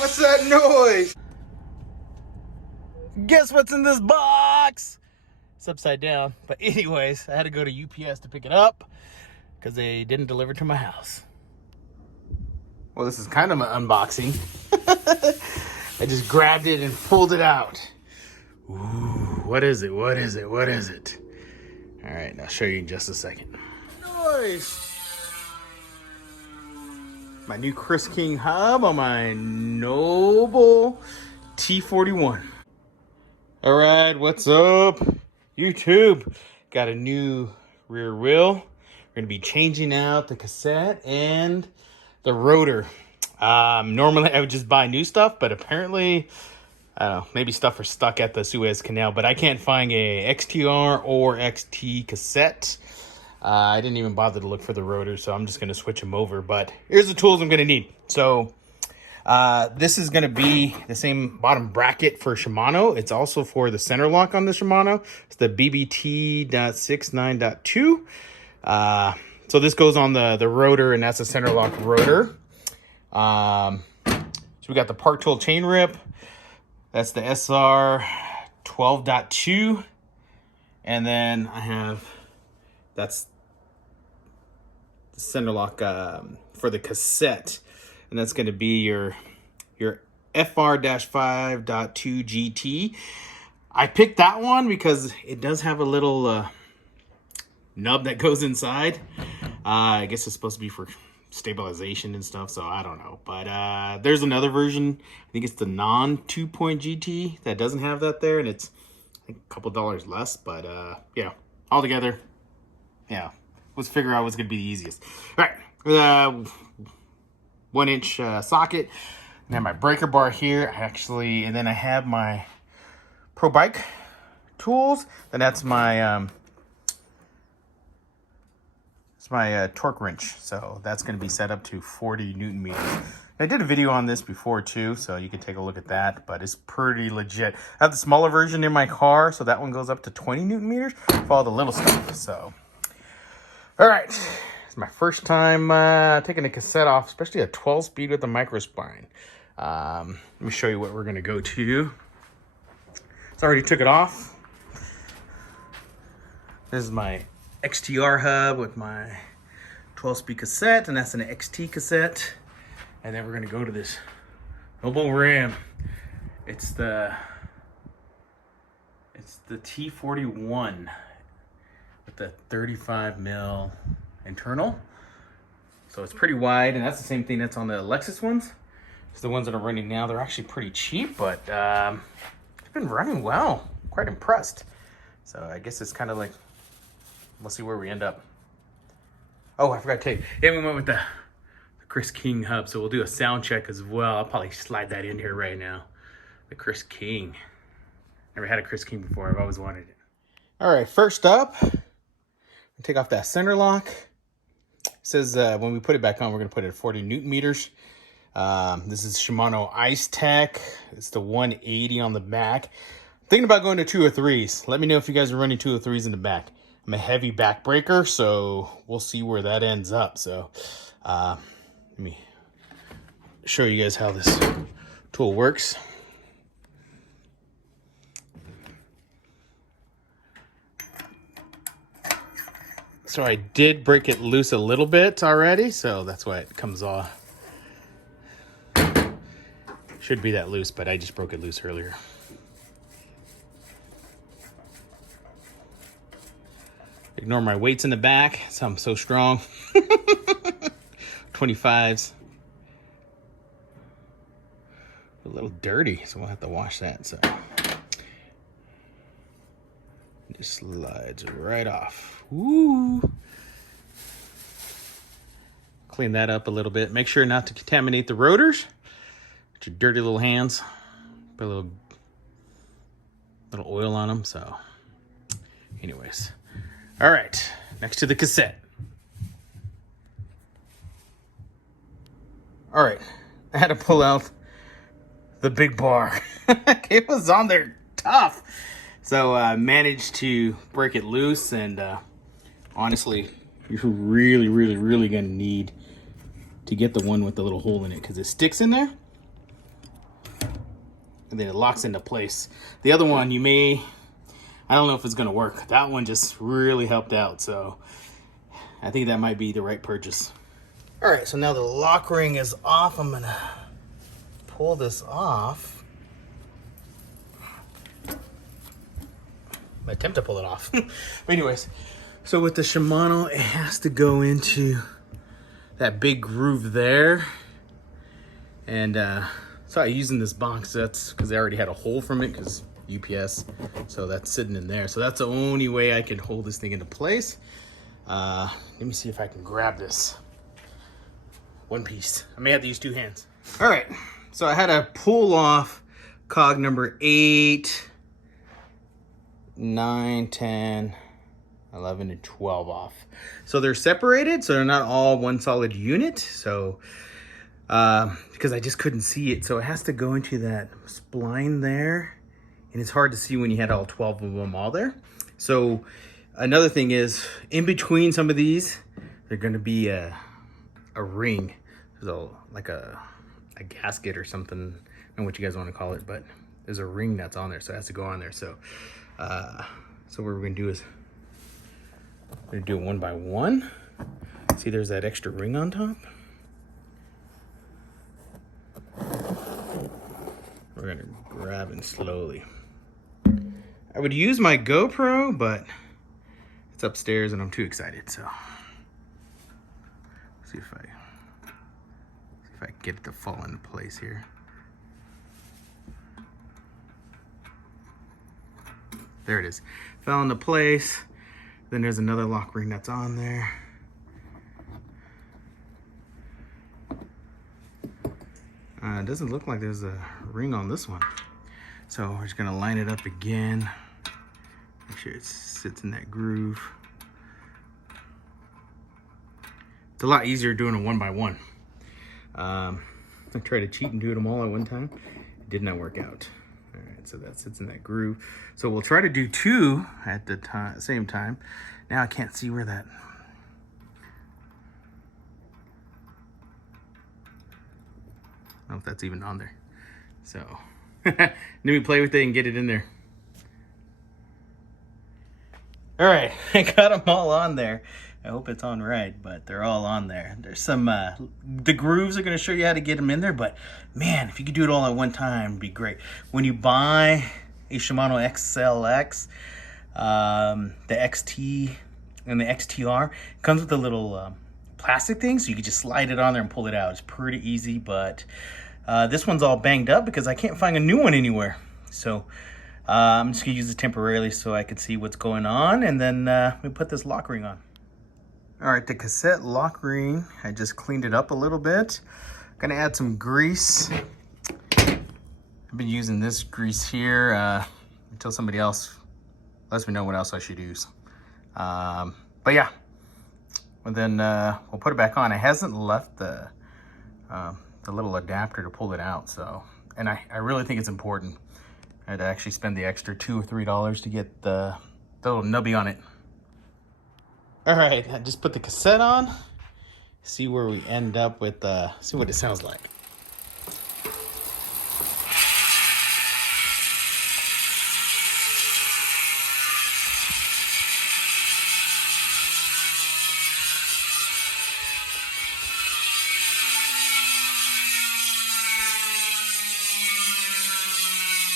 What's that noise? Guess what's in this box? It's upside down. But anyways, I had to go to UPS to pick it up because they didn't deliver to my house. Well, this is kind of an unboxing. I just grabbed it and pulled it out. Ooh, what is it? What is it? What is it? All right, I'll show you in just a second. Noise! My new Chris King hub on my Nobl T41. All right, what's up, YouTube? Got a new rear wheel. We're gonna be changing out the cassette and the rotor. Normally I would just buy new stuff, but apparently, I don't know, maybe stuff are stuck at the Suez Canal, but I can't find a XTR or XT cassette. I didn't even bother to look for the rotor, so I'm just gonna switch them over, but here's the tools I'm gonna need. So this is gonna be the same bottom bracket for Shimano. It's also for the center lock on the Shimano. It's the BBT.69.2. So this goes on the rotor, and that's a center lock rotor. So we got the Park Tool chain rip. That's the SR 12.2. And then I have, that's the center lock for the cassette. And that's going to be your FR-5.2 GT. I picked that one because it does have a little nub that goes inside. I guess it's supposed to be for stabilization and stuff, so I don't know. But there's another version. I think it's the non-2-point GT that doesn't have that there, and it's I think a couple dollars less. But yeah, altogether, yeah, let's figure out what's gonna be the easiest. All right, 1-inch socket. And then my breaker bar here, actually, and then I have my Pro Bike tools. And that's my torque wrench. So that's going to be set up to 40 Newton meters. I did a video on this before too, so you can take a look at that, but it's pretty legit. I have the smaller version in my car, so that one goes up to 20 Newton meters for all the little stuff. So, all right, it's my first time taking a cassette off, especially a 12-speed with a micro spine. Let me show you what we're going to go to. So I already took it off. This is my XTR hub with my 12-speed cassette, and that's an XT cassette. And then we're gonna go to this Nobl RAM. It's the T41 with the 35 mil internal. So it's pretty wide, and that's the same thing that's on the Lexus ones. So the ones that are running now, they're actually pretty cheap, but it's been running well. Quite impressed. So I guess it's kind of like, we'll see where we end up. Oh, I forgot to tell you. Yeah, we went with the Chris King hub, so we'll do a sound check as well. I'll probably slide that in here right now. The Chris King. Never had a Chris King before. I've always wanted it. All right, first up, take off that center lock. It says when we put it back on, we're going to put it at 40 Newton meters. This is Shimano Ice Tech. It's the 180 on the back. I'm thinking about going to 203s. Let me know if you guys are running 203s in the back. I'm a heavy back breaker, so we'll see where that ends up. So let me show you guys how this tool works. So I did break it loose a little bit already, so that's why it comes off. Should be that loose, but I just broke it loose earlier. Ignore my weights in the back, so I'm so strong. 25s. A little dirty, so we'll have to wash that. So it just slides right off. Woo! Clean that up a little bit. Make sure not to contaminate the rotors with your dirty little hands. Put a little oil on them. So anyways. All right, next to the cassette. All right, I had to pull out the big bar. It was on there tough. So I managed to break it loose, and honestly, you're really gonna need to get the one with the little hole in it because it sticks in there. and then it locks into place. The other one, I don't know if it's gonna work. That one just really helped out, so I think that might be the right purchase. All right, so now the lock ring is off. I'm gonna pull this off. I'm gonna attempt to pull it off. But anyways, so with the Shimano, it has to go into that big groove there. And so I'm using this box, that's because I already had a hole from it because UPS, so that's sitting in there. So that's the only way I can hold this thing into place. Let me see if I can grab this one piece. I may have to use two hands. All right, so I had to pull off cog number 8, 9, 10, 11, and 12 off. So they're separated, so they're not all one solid unit. So because I just couldn't see it, so it has to go into that spline there. And it's hard to see when you had all 12 of them all there. So another thing is, in between some of these, they're gonna be a ring. So like a gasket or something. I don't know what you guys want to call it, but there's a ring that's on there, so it has to go on there. So so what we're gonna do is we're gonna do it one by one. See, there's that extra ring on top. We're gonna grab it slowly. I would use my GoPro, but it's upstairs and I'm too excited, so see if I can get it to fall into place here. There it is. Fell into place. Then there's another lock ring that's on there. It doesn't look like there's a ring on this one. So we're just gonna line it up again. Make sure it sits in that groove. It's a lot easier doing a one by one. I tried to cheat and do them all at one time. It did not work out. All right, so that sits in that groove. So we'll try to do 2 at the same time. Now I can't see where that. I don't know if that's even on there. So let me play with it and get it in there. All right, I got them all on there. I hope it's on right, but they're all on there. There's some, the grooves are gonna show you how to get them in there, but man, if you could do it all at one time, it'd be great. When you buy a Shimano XLX, the XT and the XTR, it comes with a little plastic thing, so you can just slide it on there and pull it out. It's pretty easy, but this one's all banged up because I can't find a new one anywhere. So I'm just gonna use it temporarily so I can see what's going on, and then we put this lock ring on. All right, the cassette lock ring, I just cleaned it up a little bit. Gonna add some grease. I've been using this grease here until somebody else lets me know what else I should use. But yeah, and then we'll put it back on. It hasn't left the little adapter to pull it out, so, and I really think it's important. I had to actually spend the extra $2 or $3 to get the little nubby on it. All right, I just put the cassette on. See where we end up with, see what it sounds like.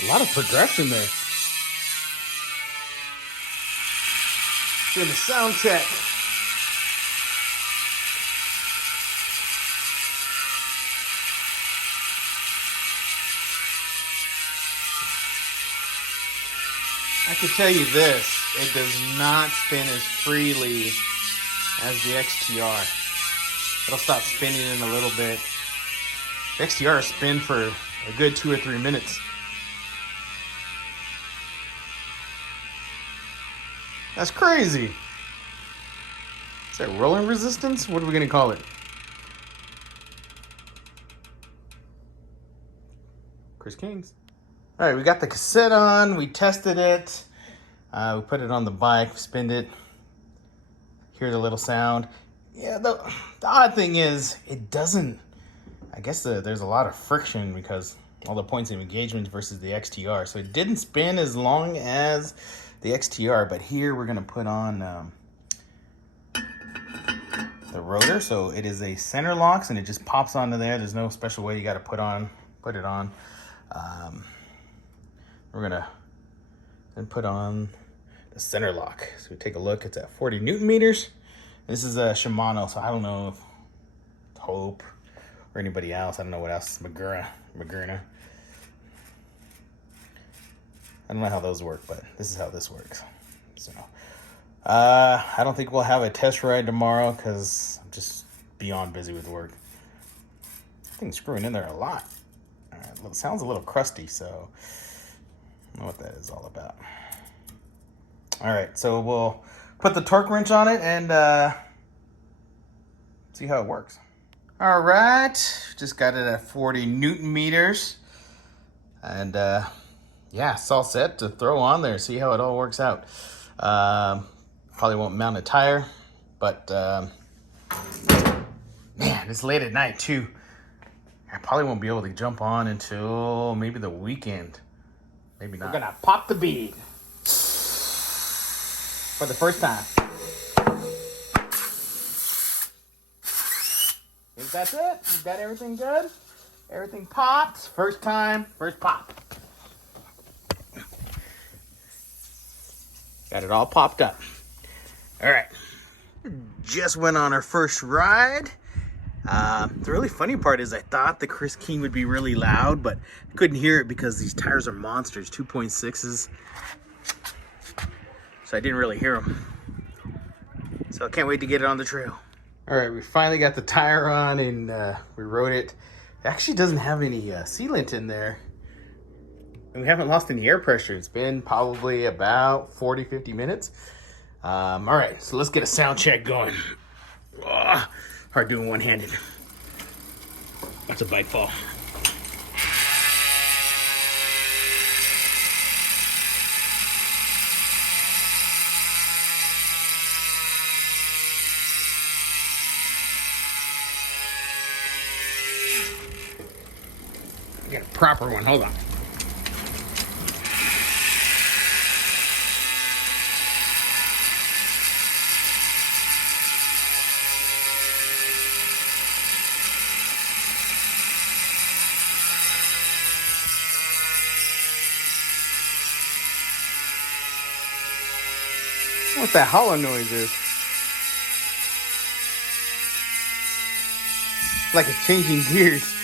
A lot of progression there. Doing a sound check. I can tell you this, it does not spin as freely as the XTR. It'll stop spinning in a little bit. The XTR spin for a good 2 or 3 minutes. That's crazy. Is that rolling resistance? What are we gonna call it? Chris Kings. All right, we got the cassette on. We tested it. We put it on the bike, spinned it. Hear the little sound. Yeah, the odd thing is it doesn't. I guess there's a lot of friction because all the points of engagement versus the XTR. So it didn't spin as long as the XTR, but here we're gonna put on the rotor. So it is a center locks and it just pops onto there. There's no special way you gotta put it on. We're gonna then put on the center lock. So we take a look, it's at 40 Newton meters. This is a Shimano, so I don't know if Hope or anybody else. I don't know what else. Magurna. I don't know how those work, but this is how this works. So I don't think we'll have a test ride tomorrow because I'm just beyond busy with work. I think screwing in there a lot. It sounds a little crusty, so I don't know what that is all about. All right, so we'll put the torque wrench on it and see how it works. All right, just got it at 40 Newton meters. And yeah, it's all set to throw on there, see how it all works out. Probably won't mount a tire, but man, it's late at night too. I probably won't be able to jump on until maybe the weekend. Maybe not. We're gonna pop the bead for the first time. Think that's it? You got everything good? Everything pops. First time, first pop. Got it all popped up. All right. Just went on our first ride. The really funny part is I thought the Chris King would be really loud, but I couldn't hear it because these tires are monsters, 2.6s. So I didn't really hear them. So I can't wait to get it on the trail. All right, we finally got the tire on and we rode it. It actually doesn't have any sealant in there. And we haven't lost any air pressure. It's been probably about 40, 50 minutes. All right, so let's get a sound check going. Oh, hard doing one-handed. That's a bike fall. I got a proper one, hold on. What that hollow noise is. It's like it's changing gears.